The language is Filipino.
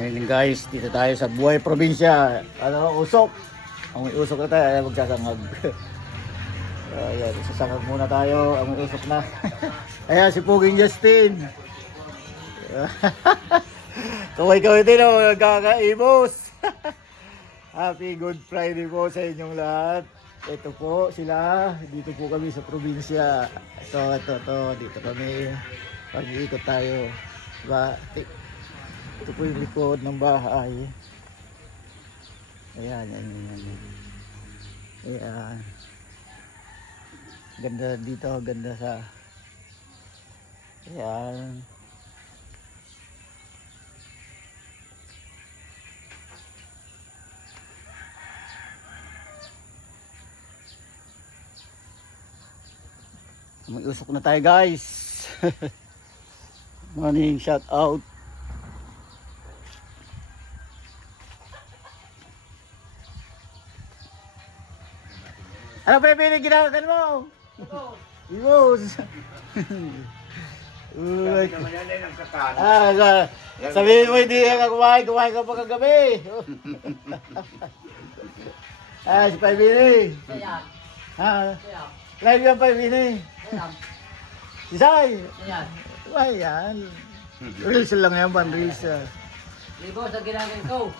Ngayon guys, dito tayo sa Buhay Probinsya. Ano, usok. Ang may usok na tayo, ay magsasangag. Ayan, sasangag muna tayo. Ang may usok na. Ayan, si Puging Justin. Kaway-kaway din o, nagkakaibos. Happy Good Friday po sa inyong lahat. Ito po sila. Dito po kami sa probinsya. Ito. Dito kami. Pag-iikot tayo. Diba? Ito po yung likod ng bahay. Ayan. Ayan. Ganda dito, ganda sa... Ayan. May usok na tayo guys. Morning shout out. Ano pa yung ginagawa mo? Ibos. Sabihin mo hindi ka kumain ka pa kagabi. Si Paibini. Live yan Paibini. Si Sai. Ayan. Reels lang yan, pan reels. Libo sa ginagin ko.